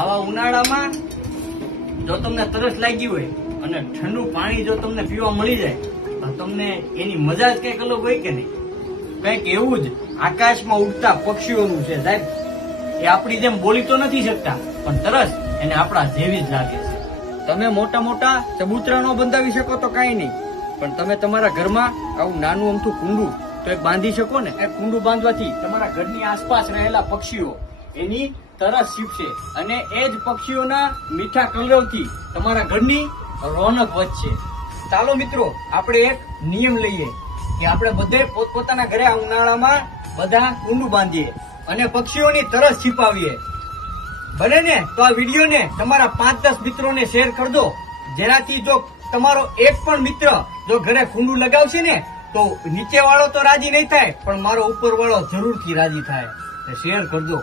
આવા ઉનાળામાં જો તમને તરસ લાગી હોય અને ઠંડુ પાણી જો તમને પીવા મળી જાય તો તમને એની મજા જ કઈક અલગ હોય કે નહીં? કઈક એવું જ આકાશમાં ઉડતા પક્ષીઓનું છે સાહેબ. એ આપણી જેમ બોલી તો નથી શકતા, પણ તરસ એને આપણા જેવી જ લાગે છે. તમે મોટા મોટા ચબૂતરા ન બંધાવી શકો તો કઈ નહીં, પણ તમે તમારા ઘરમાં આવું નાનું અમથું કુંડું તો એક બાંધી શકો ને. એ કુંડું બાંધવાથી તમારા ઘરની આસપાસ રહેલા પક્ષીઓ એની તરસ છીપશે અને એ જ પક્ષીઓના મીઠા કલરવથી તમારા ઘરની રોનક વધશે. ચાલો મિત્રો, આપણે એક નિયમ લઈએ કે આપણે બધે પોતપોતાના ઘરે આ ઉનાળામાં બધા કુંડું બાંધીએ અને પક્ષીઓની તરસ છીપાવીએ. બને ને તો આ વિડીયોને તમારા 5-10 મિત્રોને શેર કરી દો, જેનાથી જો તમારો એક પણ મિત્ર જો ઘરે કુંડું લગાવશે ને તો નીચે વાળો તો રાજી નહીં થાય, પણ મારો ઉપર વાળો જરૂરથી રાજી થાય. શેર કરજો.